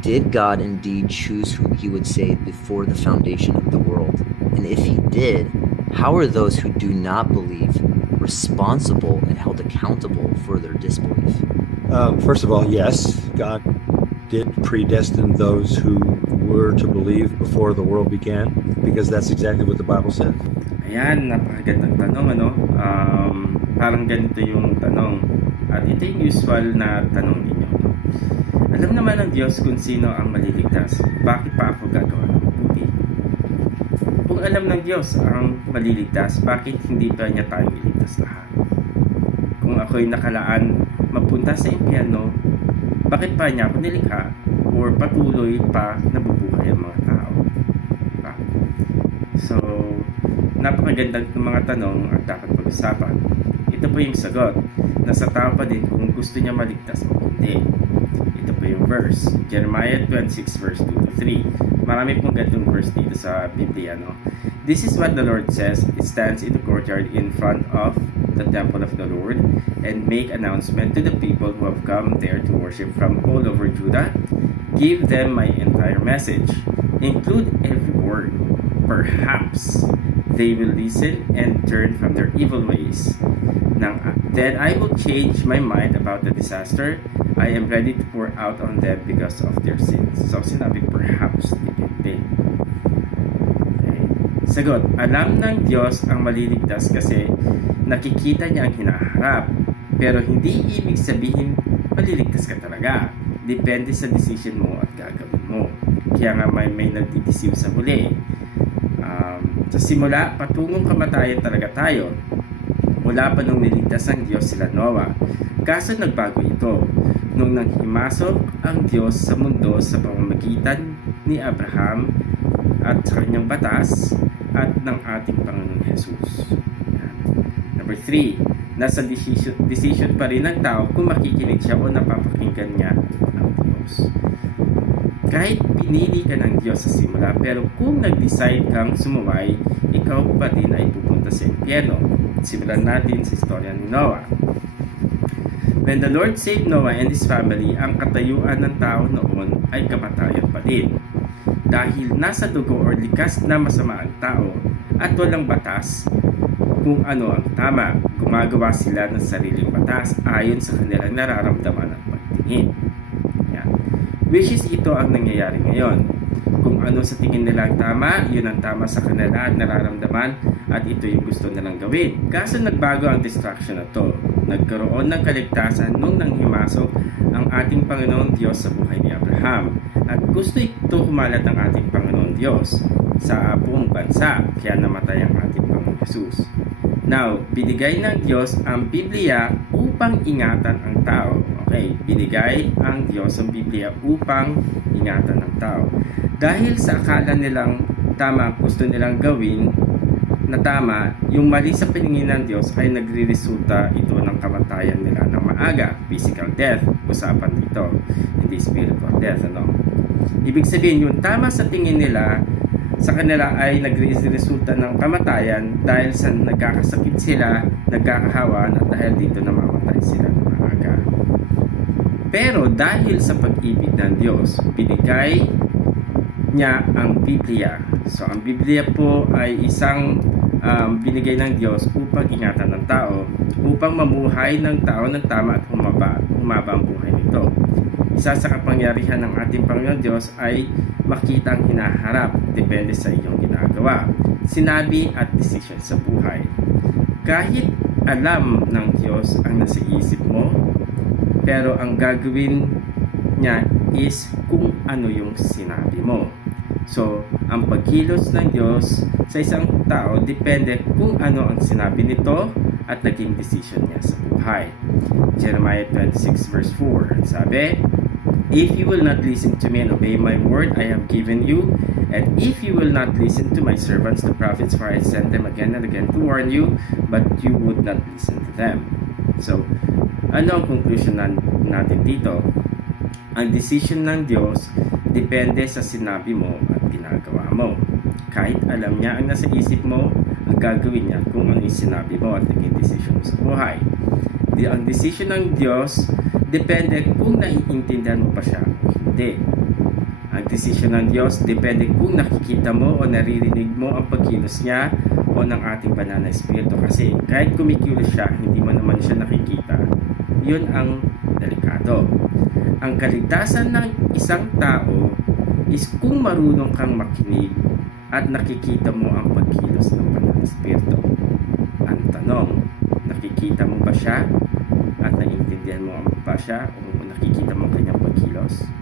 Did God indeed choose whom he would save before the foundation of the world? And if he did, how are those who do not believe responsible and held accountable for their disbelief? Um, first of all, yes, God did predestine those who were to believe before the world began, because that's exactly what the Bible says. Ayan, napakagandang tanong ano. Um, parang ganito yung tanong. At ito yung usual na tanong ninyo. Alam naman ng Diyos kung sino ang maliligtas. Bakit pa ako gagawa ng mabuti? Kung alam ng Diyos ang maliligtas, bakit hindi pa niya tayo iligtas lahat? Kung ako'y nakalaan mapunta sa impyerno, bakit pa niya ako nilikha or patuloy pa nabubuhay ang mga tao? Diba? So, napakagandang ng mga tanong at dapat pag-usapan. Ito po yung sagot. Nasa tao pa din kung gusto niya maligtas o hindi. Yung verse. Jeremiah 26 verse 2 to 3. Marami pong gantong verse dito sa Biblia. No? This is what the Lord says. It stands in the courtyard in front of the temple of the Lord and make announcement to the people who have come there to worship from all over Judah. Give them my entire message. Include every word. Perhaps they will listen and turn from their evil ways. Then I will change my mind about the disaster. I am ready to pour out on them because of their sins. So sinabi perhaps, depende. Okay. Sagot, alam ng Diyos ang maliligtas kasi nakikita niya ang hinaharap. Pero hindi ibig sabihin maliligtas ka talaga. Depende sa decision mo at gagawin mo. Kaya nga may, may nagdideceive sa huli. Um, sa simula, patungong kamatayan talaga tayo. Mula pa nung niligtas ng Diyos sila Noah. Kaso nagbago ito nung nanghimasok ang Diyos sa mundo sa pamamagitan ni Abraham at sa kanyang batas at ng ating Panginoon Jesus. Number 3, nasa decision, decision pa rin ng tao kung makikinig siya o napapakinggan niya ang Diyos. Kahit pinili ka ng Diyos sa simula, pero kung nag-decide kang sumuway, ikaw pa din ay pupunta sa impyerno. Simulan natin sa istorya ni Noah. When the Lord saved Noah and his family, ang katayuan ng tao noon ay kamatayan pa din. Dahil nasa dugo o likas na masama ang tao at walang batas kung ano ang tama, gumagawa sila ng sariling batas ayon sa kanilang nararamdaman at pagtingin. Yan. Which is ito ang nangyayari ngayon. Kung ano sa tingin nila ang tama, yun ang tama sa kanila at nararamdaman at ito yung gusto nilang gawin. Kaso nagbago ang distraction na to. Nagkaroon ng kaligtasan nung nanghimasok ang ating Panginoon Diyos sa buhay ni Abraham. At gusto ito kumalat ng ating Panginoon Diyos sa buong bansa, kaya namatay ang ating Panginoon Jesus. Now, binigay ng Diyos ang Biblia upang ingatan ang tao. Okay, binigay ang Diyos ang Biblia upang ingatan ang tao. Dahil sa akala nilang tama gusto nilang gawin na tama, yung mali sa paningin ng Diyos ay nagre-resulta ito ng kamatayan nila ng maaga, physical death, usapan dito, hindi spiritual death, ano? Ibig sabihin, yung tama sa tingin nila, sa kanila ay nagre-resulta ng kamatayan dahil sa nagkakasakit sila, nagkakahawa, at dahil dito namamatay sila ng maaga. Pero dahil sa pag-ibig ng Diyos, binigay niya ang Biblia. So ang Biblia po ay isang um, binigay ng Diyos upang ingatan ng tao, upang mamuhay ng tao ng tama at humaba, humaba ang buhay nito. Isa sa kapangyarihan ng ating Panginoon Diyos ay makita ang hinaharap, depende sa iyong ginagawa, sinabi at desisyon sa buhay. Kahit alam ng Diyos ang nasa isip mo, pero ang gagawin niya is kung ano yung sinabi mo. So, ang pagkilos ng Diyos sa isang tao depende kung ano ang sinabi nito at naging decision niya sa buhay. Jeremiah 26 verse 4, sabi, If you will not listen to me and obey my word I have given you, and if you will not listen to my servants, the prophets, for I sent them again and again to warn you, but you would not listen to them. So, ano ang conclusion na, natin dito? Ang decision ng Diyos depende sa sinabi mo at ginagawa mo. Kahit alam niya ang nasa isip mo, ang gagawin niya kung ano yung sinabi mo at naging decision mo sa buhay. Di, ang decision ng Diyos depende kung naiintindihan mo pa siya o hindi. pagdesisyon ng Diyos depende kung nakikita mo o naririnig mo ang pagkilos niya o ng ating banal na espiritu. Kasi kahit kumikilos siya, hindi mo naman siya nakikita. Yun ang delikado. Ang kaligtasan ng isang tao is kung marunong kang makinig at nakikita mo ang pagkilos ng na espiritu. Ang tanong, nakikita mo ba siya at naiintindihan mo ba siya o nakikita mo ang kanyang pagkilos?